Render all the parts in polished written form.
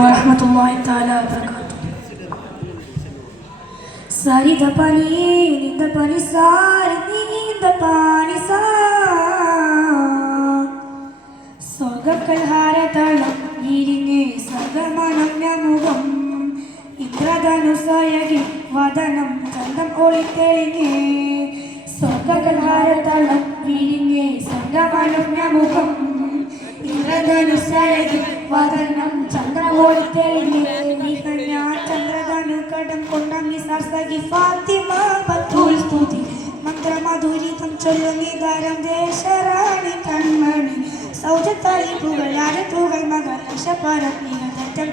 warahmatullahi taala wabarakatuh. Sari da pani ni da pani sari ni da pani sa സ്വർഗക്കൽ ഹാരതളം ഇരിഞ്ഞേ സർഗമനമ്യമുഖം ഇന്ദ്രധനുസയകി വദനം ചന്തം ഒളിത്തെളിഞ്ഞേ സ്വർഗക്കൽ ഹാരതളം ഇരിഞ്ഞേ സർഗമനമ്യമുഖം ഇന്ദ്രധനുസയകി വദനം ചന്ദ്രം ഒളിത്തെളിഞ്ഞേ ഞാൻ ചന്ദ്രധനു കടം കൊണ്ടങ്ങി സർസകി ഫാത്തിമ ബത്തൂൽ സ്തുതി മന്ത്രമധുരിതം ചൊല്ലുങ്ങി ധാരം ദേശറാണി കൺമണി സൗജത്താലി പുകൾ മകൾ ലക്ഷപരത്തിയം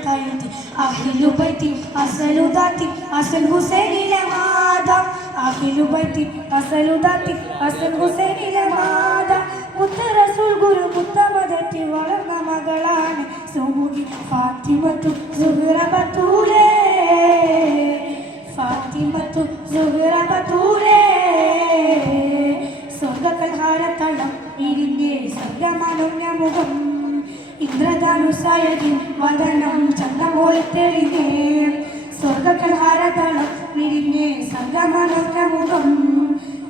കയുതി അഖിലുബൈത്തി അസലുദാത്തി അസൽ ഹുസൈനിലെ മാതാ അഖിലുബൈത്തി അസലുദാത്തി അസൽ ഹുസൈനിലെ മാതാ മുത്ത റസൂൽ ഗുരു മുത്തമദത്തി വളർന്ന മകളാണ് സുമുഖി ഫാത്തിമത്തു സുഹറ ബത്തൂലേ ഫാത്തിമത്തു സുഹറ ബത്തൂലേ സ്വർഗകൽഹാരതളം ഇരിഞ്ഞേ സർഗമനമ്യമുഖം ഇന്ദ്രധനുസയകി വദനം ചന്ദ്രമോളിത്തെളിഞ്ഞേ സ്വർഗകൽഹാരതളം ഇരിഞ്ഞേ സർഗമനമ്യമുഖം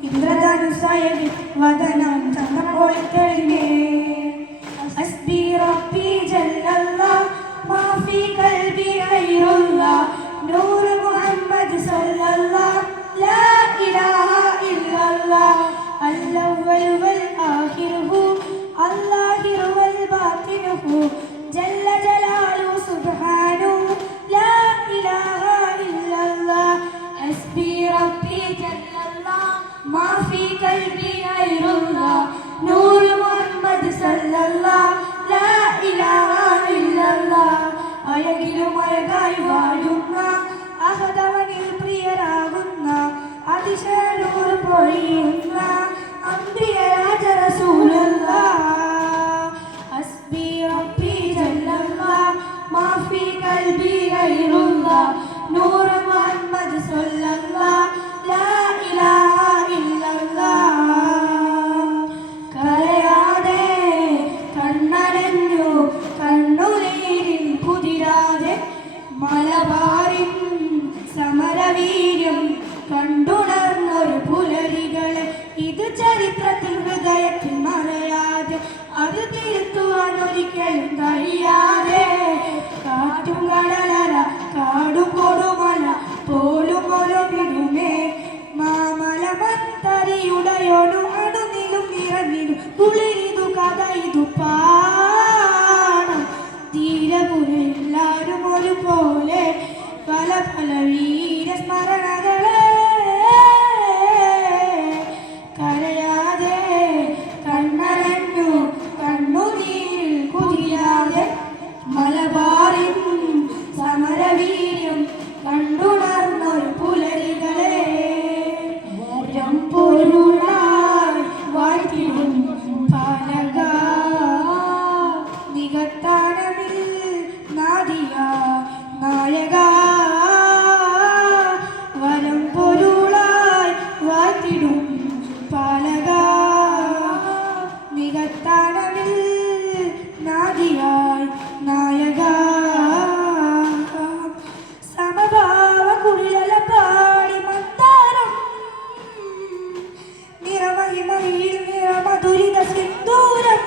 ഇന്ദ്രധനുസയകി വദനം ചന്ദ്രമോളിത്തെളിഞ്ഞേ ഹസ്ബി റബ്ബി ജല്ലല്ലാഹ് മാ ഫീ ഖൽബി ഗൈറുല്ലാഹ് നൂർ മുഹമ്മദ് സല്ലല്ലാഹ് ലാ ഇലാഹ ഇല്ലല്ലാഹ് الأول والآخر هو الظاهر والباطن هو جل جلاله سبحانه لا إله إلا الله حسبي ربي جل الله ما في قلبي غير الله نور محمد صلى الله لا إله إلا الله അഴകിലും അഴകായി വാഴുന്ന അഹദവനിൽ പ്രിയരാകുന്ന അതിശയൂർ പൊഴിയുന്ന അംബിയരാജ റസൂലുള്ളാഹ് ഹസ്ബി റബ്ബി ജല്ലല്ലാഹ് മാ ഫീ ഖൽബി ഗൈറുല്ലാഹ് നൂർ മുഹമ്മദ് സല്ലല്ലാഹ് ലാ ഇലാഹ ഇല്ലല്ലാഹ് കരയാതെ കണ്ണനഞ്ഞു കണ്ണുനീരിൽ കുതിരാതെ മലബാറിൻ സമരവീര്യം കണ്ടുണർന്നൊരു പുലരികളെ ഇത് ചരിത്രത്തിൽ ഹൃദയത്തിൽ മറയാതെ അത് തിരുത്തുവാൻ ഒരിക്കലും കഴിയാതെ കാറ്റും കടലര കാടും കൊടുമല പോലും ഒരു വിടുമേ മാമല മത്തരിയുടയോടു അണുനിലും നിറഞ്ഞിലും കുളിരിതു കഥ ഇതു പാടം തീരപുര എല്ലാവരും ഒരുപോലെ പല പല വീരസ്മരണകളെ കരയാതെ കണ്ണനഞ്ഞു കണ്ണുനീരിൽ കുതിരാതെ മലബാറിൻ സമരവീര്യം കണ്ടുണർന്നൊരു പുലരികളെ പൊരുളായി വാഴ്ത്തിടും പാലക നികത്താനമിൽ നാദിയ നായക വനം പൊരുളായി വാഴ്ത്തിടും പാലക നികത്താനമിൽ നാദിയായി നായക സമഭാവ കുളിരല പാടി മന്ദാരം നിറമഹിമയിൽ നിറമധുരിത സിന്ദൂരം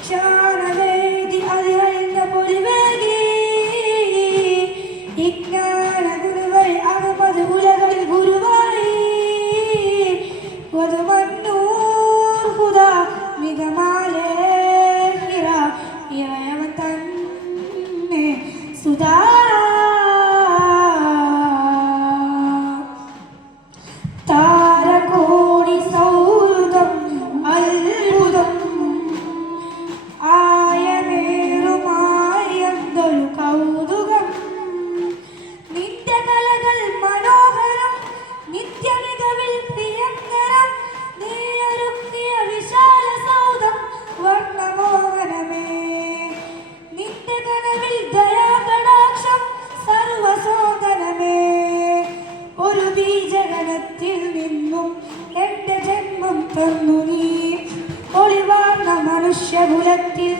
ക്ഷാനവേദി അതിഹഴിഞ്ഞ പൊലിവേകി വിജ്ഞാന ഗുരുവഴി അഹമ്മദ് ഉലകളിൽ ഗുരുവായി വധുമന്നൂർ ഹുദാ മികമാലേ ഹിറ ഇറയവൻ തന്നെ സുധാ താരകോടി സൗഹൃദം അത്ഭുതം ആയമേറുമായൊരു കൗതുകം നിന്റെ കലകൾ മനോഹരം നിത്യമികവിൽ പ്രിയങ്കരം നീയൊരുക്കിയ വിശാല സൗധം വർണ്ണമോഹനമേ നിന്റെ കനവിൽ ദയാകടാക്ഷം സർവസോദനമേ ഒരു ബീജഗണത്തിൽ നിന്നും എന്റെ ജന്മം തന്നു നീ ഒളിവാർന്ന മനുഷ്യകുലത്തിൽ